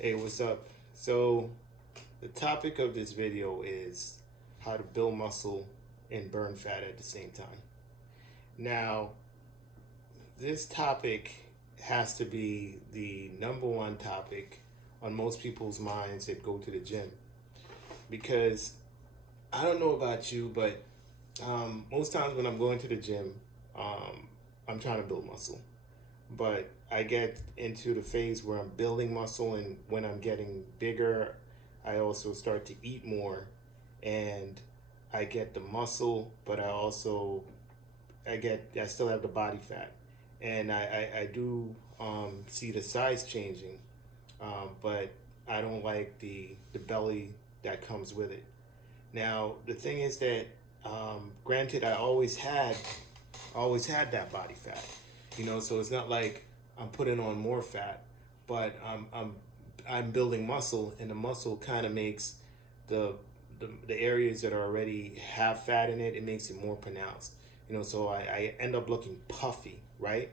Hey, what's up? So, the topic of this video is how to build muscle and burn fat at the same time. Now, this topic has to be the number one topic on most people's minds that go to the gym. Because I don't know about you, but most times when I'm going to the gym, I'm trying to build muscle. But I get into the phase where I'm building muscle, and when I'm getting bigger, I also start to eat more, and I get the muscle, but I still have the body fat, and I do see the size changing, but I don't like the belly that comes with it. Now the thing is that, granted, I always had that body fat, so it's not like I'm putting on more fat, but I'm building muscle, and the muscle kind of makes the, the areas that are already have fat in it, it makes it more pronounced, so I end up looking puffy, right?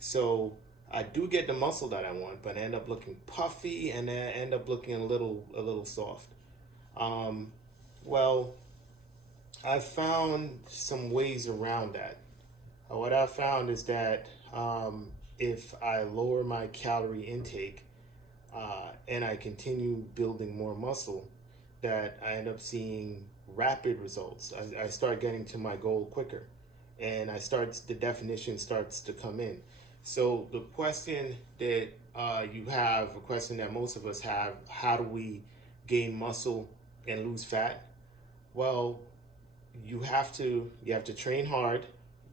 So I do get the muscle that I want, but I end up looking puffy, and I end up looking a little soft. Um, well, I found some ways around that. What I found is that, if I lower my calorie intake, and I continue building more muscle, that I end up seeing rapid results. I start getting to my goal quicker, and the definition starts to come in. So the question that you have, a question that most of us have: how do we gain muscle and lose fat? Well, you have to train hard.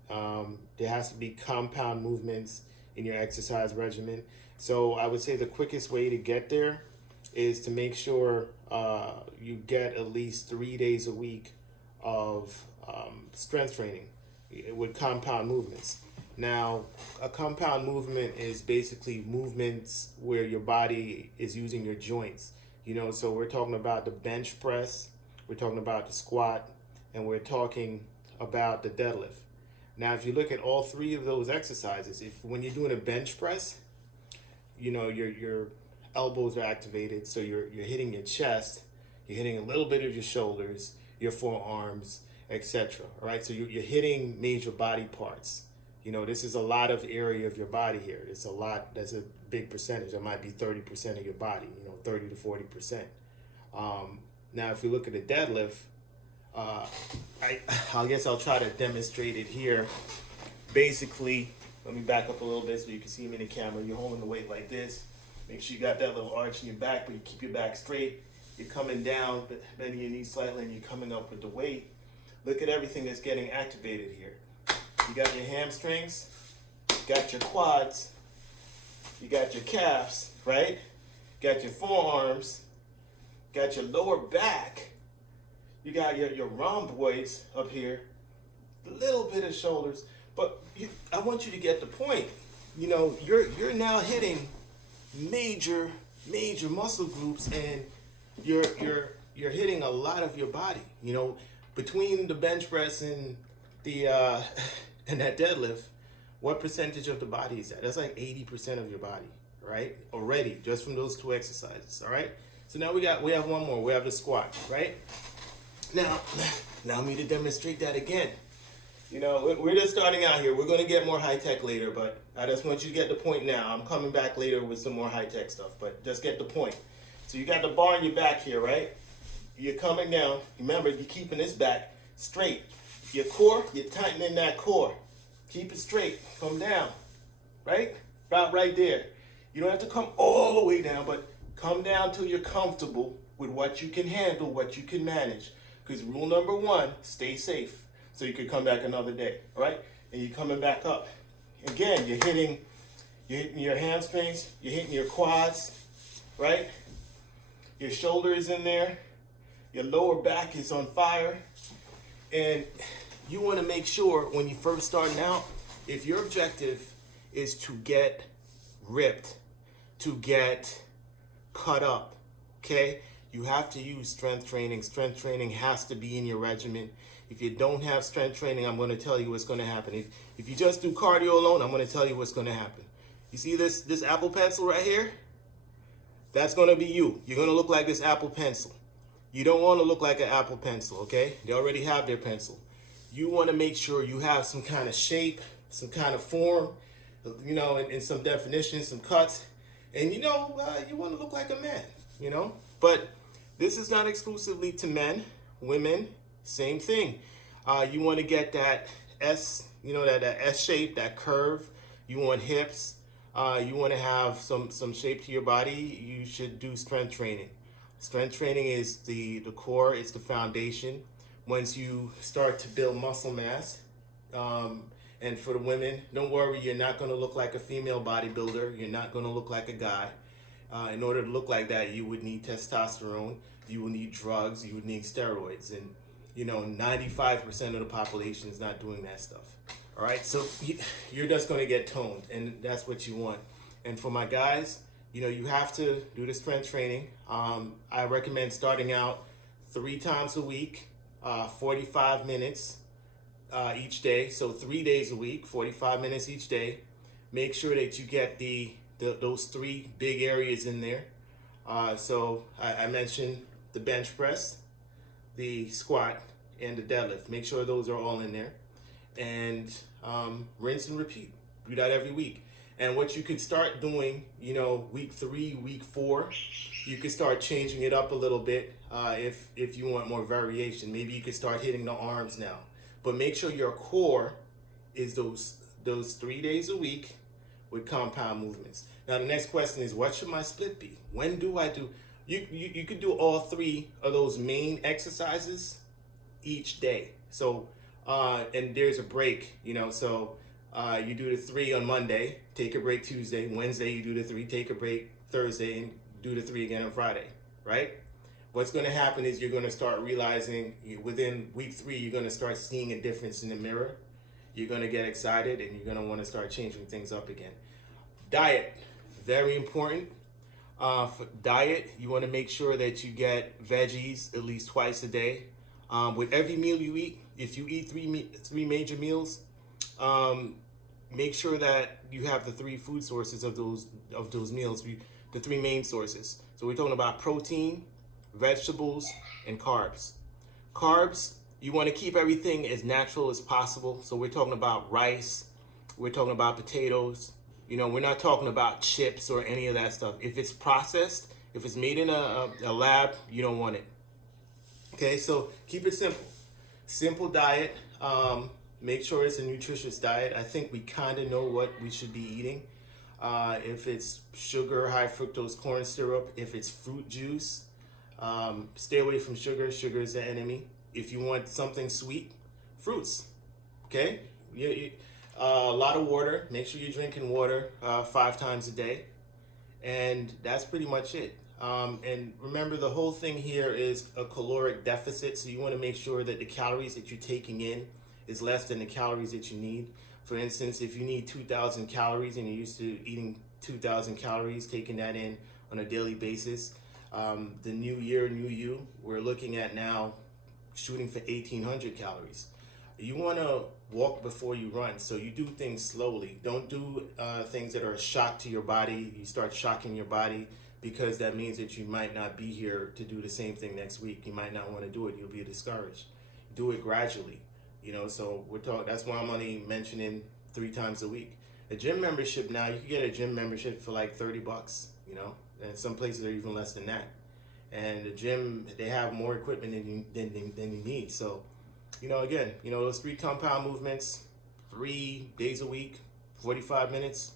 There has to be compound movements in your exercise regimen. So I would say the quickest way to get there is to make sure you get at least 3 days a week of strength training with compound movements. Now, a compound movement is basically movements where your body is using your joints. So we're talking about the bench press, we're talking about the squat, and we're talking about the deadlift. Now, if you look at all three of those exercises, if when you're doing a bench press, your elbows are activated, so you're hitting your chest, you're hitting a little bit of your shoulders, your forearms, etc. All right, so you're hitting major body parts. This is a lot of area of your body here. It's a lot. That's a big percentage. That might be 30% of your body. 30 to 40%. Now, if you look at the deadlift, I guess I'll try to demonstrate it here. Basically, let me back up a little bit so you can see me in the camera. You're holding the weight like this. Make sure you got that little arch in your back, but you keep your back straight. You're coming down, bending your knees slightly, and you're coming up with the weight. Look at everything that's getting activated here. You got your hamstrings, you got your quads, you got your calves, right? You got your forearms, got your lower back, you got your rhomboids up here, a little bit of shoulders, but I want you to get the point. You're now hitting major muscle groups, and you're hitting a lot of your body. Between the bench press and the and that deadlift, what percentage of the body is that? That's like 80% of your body, right? Already, just from those two exercises. All right. So now we have one more. We have the squat, right? Now, allow me to demonstrate that again. We're just starting out here. We're going to get more high-tech later, but I just want you to get the point now. I'm coming back later with some more high-tech stuff, but just get the point. So you got the bar on your back here, right? You're coming down. Remember, you're keeping this back straight. Your core, you're tightening that core. Keep it straight. Come down, right? About right there. You don't have to come all the way down, but come down till you're comfortable with what you can handle, what you can manage. Because rule number one, stay safe, so you can come back another day, all right? And you're coming back up. Again, you're hitting your hamstrings, you're hitting your quads, right? Your shoulder is in there, your lower back is on fire, and you want to make sure when you first starting out, if your objective is to get ripped, to get cut up, okay? You have to use strength training. Strength training has to be in your regimen. If you don't have strength training, I'm going to tell you what's going to happen. If you just do cardio alone, I'm going to tell you what's going to happen. You see this Apple Pencil right here? That's gonna be you. You're gonna look like this Apple Pencil. You don't want to look like an Apple Pencil, okay? They already have their pencil. You want to make sure you have some kind of shape, some kind of form, and some definition, some cuts, and you want to look like a man. But this is not exclusively to men, women, same thing. You want to get that S, that S shape, that curve. You want hips. You want to have some shape to your body. You should do strength training. Strength training is the core, it's the foundation. Once you start to build muscle mass, and for the women, don't worry, you're not going to look like a female bodybuilder. You're not going to look like a guy. In order to look like that, you would need testosterone, you would need drugs, you would need steroids. And 95% of the population is not doing that stuff. All right, so you're just going to get toned, and that's what you want. And for my guys, you have to do the strength training. I recommend starting out 3 times a week, 45 minutes each day. So 3 days a week, 45 minutes each day. Make sure that you get those 3 big areas in there. So I mentioned the bench press, the squat, and the deadlift. Make sure those are all in there. And rinse and repeat. Do that every week. And what you could start doing, week 3, week 4, you could start changing it up a little bit if you want more variation. Maybe you could start hitting the arms now. But make sure your core is those 3 days a week with compound movements. Now the next question is, what should my split be? When do I do? You could do all 3 of those main exercises each day. So and there's a break, so you do the 3 on Monday, take a break Tuesday, Wednesday you do the 3, take a break Thursday, and do the 3 again on Friday, right? What's going to happen is you're going to start realizing within week 3, you're going to start seeing a difference in the mirror. You're going to get excited, and you're going to want to start changing things up again. Diet, very important. For diet, you want to make sure that you get veggies at least twice a day. With every meal you eat, if you eat three major meals, make sure that you have the 3 food sources of those meals, the 3 main sources. So we're talking about protein, vegetables, and carbs. Carbs, you want to keep everything as natural as possible. So we're talking about rice, we're talking about potatoes. We're not talking about chips or any of that stuff. If it's processed, if it's made in a lab, you don't want it. Okay, so keep it simple. Simple diet. Make sure it's a nutritious diet. I think we kind of know what we should be eating. If it's sugar, high fructose corn syrup, if it's fruit juice, stay away from sugar. Sugar is the enemy. If you want something sweet, fruits. Okay? A lot of water. Make sure you're drinking water 5 times a day. And that's pretty much it. And remember, the whole thing here is a caloric deficit. So you want to make sure that the calories that you're taking in is less than the calories that you need. For instance, if you need 2,000 calories and you're used to eating 2,000 calories, taking that in on a daily basis, the new year, new you, we're looking at now shooting for 1,800 calories. You want to walk before you run, so you do things slowly. Don't do things that are a shock to your body. You start shocking your body, because that means that you might not be here to do the same thing next week. You might not want to do it. You'll be discouraged. Do it gradually. So we're talking. That's why I'm only mentioning 3 times a week. A gym membership now, you can get a gym membership for like $30. And some places are even less than that. And the gym, they have more equipment than you need. So, again, those 3 compound movements, 3 days a week, 45 minutes,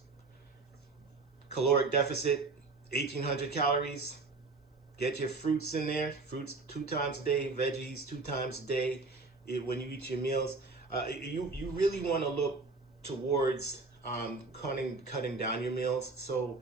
caloric deficit, 1,800 calories. Get your fruits in there. Fruits 2 times a day, veggies 2 times a day. When you eat your meals, you really want to look towards cutting down your meals. So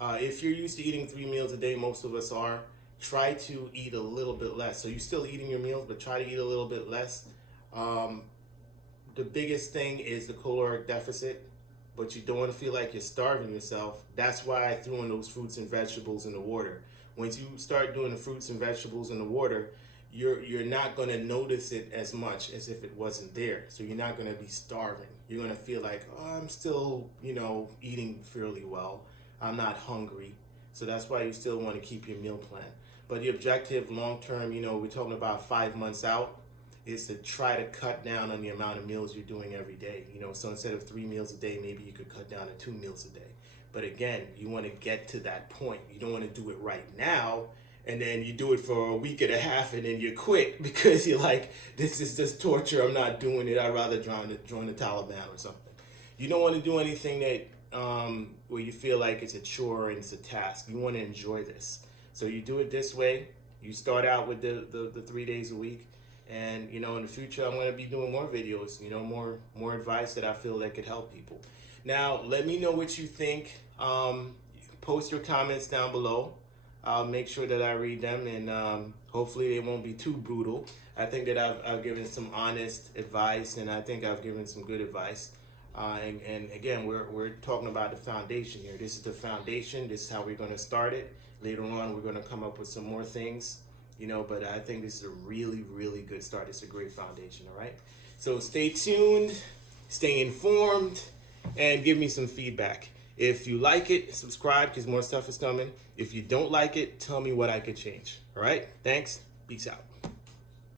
if you're used to eating 3 meals a day, most of us are, try to eat a little bit less. So you're still eating your meals, but try to eat a little bit less. The biggest thing is the caloric deficit, but you don't want to feel like you're starving yourself. That's why I threw in those fruits and vegetables in the water. Once you start doing the fruits and vegetables in the water, you're not going to notice it as much as if it wasn't there. So you're not going to be starving. You're going to feel like, I'm still, eating fairly well. I'm not hungry. So that's why you still want to keep your meal plan. But the objective long term, you know, we're talking about 5 months out, is to try to cut down on the amount of meals you're doing every day. You know, so instead of 3 meals a day, maybe you could cut down to 2 meals a day. But again, you want to get to that point. You don't want to do it right now, and then you do it for a week and a half, and then you quit because you're like, this is just torture. I'm not doing it. I'd rather join the Taliban or something. You don't want to do anything that where you feel like it's a chore and it's a task. You want to enjoy this. So you do it this way. You start out with the 3 days a week. And, you know, in the future, I'm going to be doing more videos, you know, more advice that I feel that could help people. Now, let me know what you think. Post your comments down below. I'll make sure that I read them, and hopefully they won't be too brutal. I think that I've given some honest advice, and I think I've given some good advice. And again, we're talking about the foundation here. This is the foundation. This is how we're going to start it. Later on, we're going to come up with some more things. You know, but I think this is a really, really good start. It's a great foundation, all right? So stay tuned, stay informed, and give me some feedback. If you like it, subscribe because more stuff is coming. If you don't like it, tell me what I could change, all right? Thanks. Peace out.